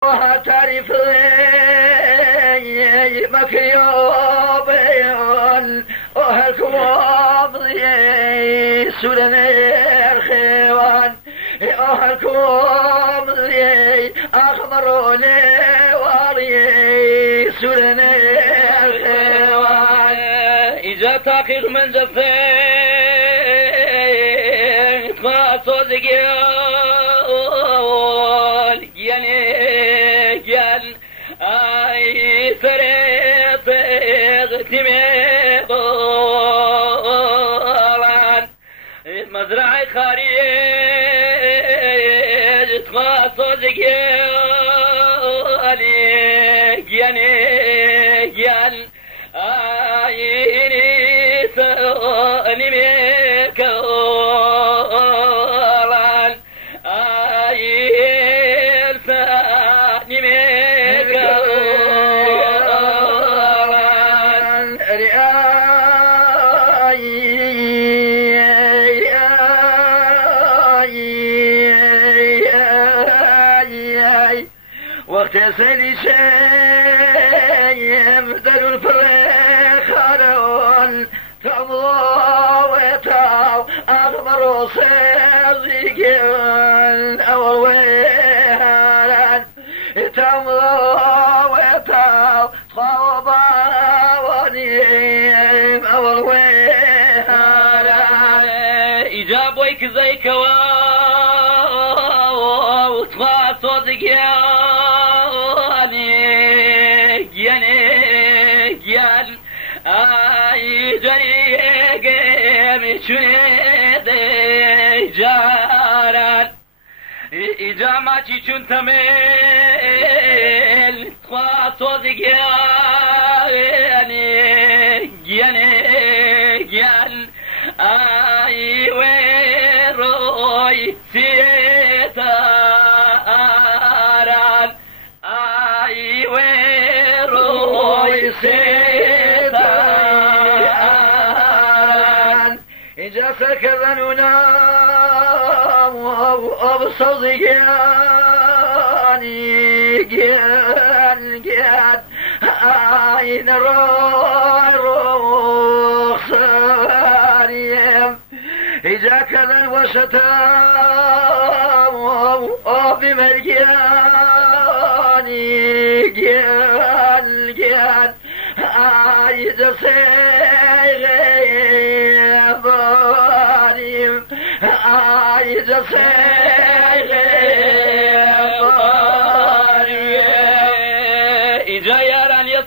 تعرف مكيوبين أهلكم سورن الخوان أهلكم أخمرون واري سورن الخوان إذا تاقيق من زفين ما صدق مزرعي خارج تخصص جيال عيني سوني ميكولان عين سوني ميكولان وقت سيدي شيء مدر الفريخارون تعملوا ويتاو أغمروا سيزيقين أول ويهاران تعملوا ويتاو صوبا ونيم أول ويهاران إجابويك زي كواو وطفا صدقيا إجاماتي كنت ميل تخاصو جيان آي ويروي سيتاران آي ويروي سيتاران إجا سكذنونا أبصد جيان عين روح صاريم إذا كذا وشتام بمرجان جيان عايز سيغيب ظالم عايز سيغيب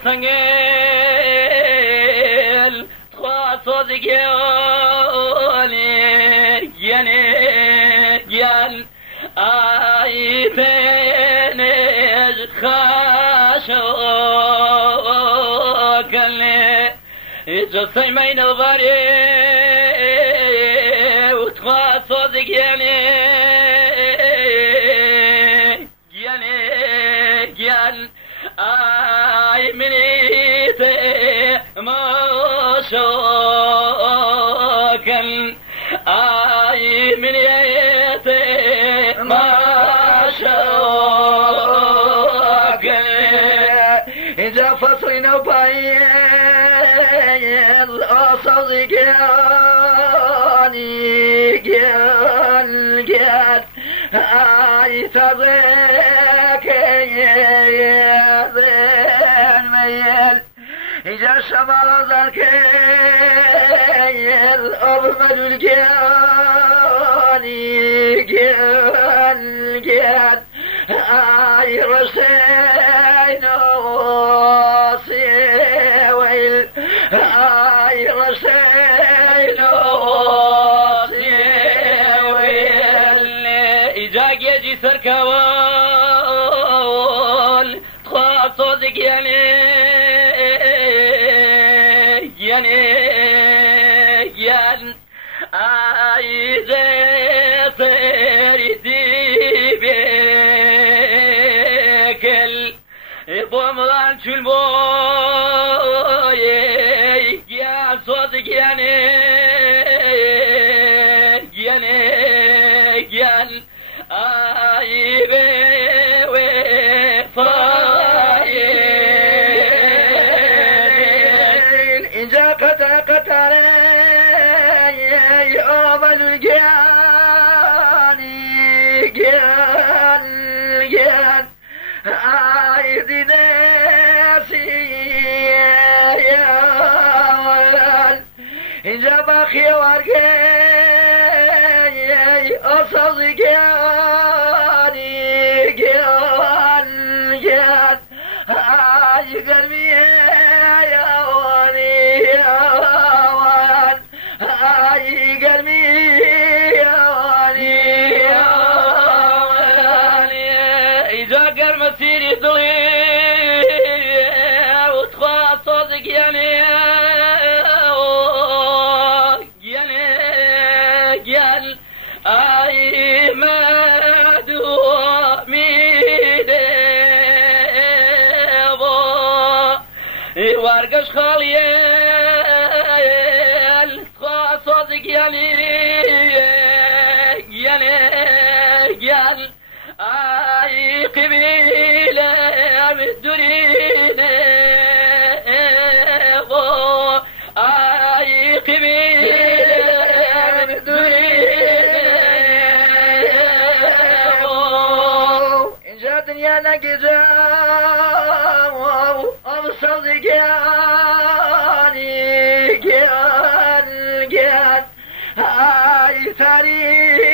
سنجل خاصة جيال آيتين خاشوكلي جسمين الغري وتخاصة جيال آي منيتي ما شوكل آي منيتي ما شوكل إذا فصلنا بايل أصل جيان آي تضيك إذا شمال ذاك الأرمل الجيان آي رسين وصيويل آي رسين وصيويل إذا جيجي سركوال تخاصو ذكياني جيان عايز سيرتي بكل بومران شلبوي يا صوت جيان عايبه قتل أول الجاني جان عايز ناسي يا ولد جبخي ورقي أصدقاني جان عايز قلبي يا ولي يا ولد عايز قلبي يا ولي يا ولد إذا قال مسيري ضليل وتخاف صدق يعني قال أي ما دومي ديبو ورقش خاليل تخاف صدق يعني قال أي قبيلة مدرينة أي قبيلة مدرينة إن جاء دنيا نقزا أبصدقاني قال هاي ثاني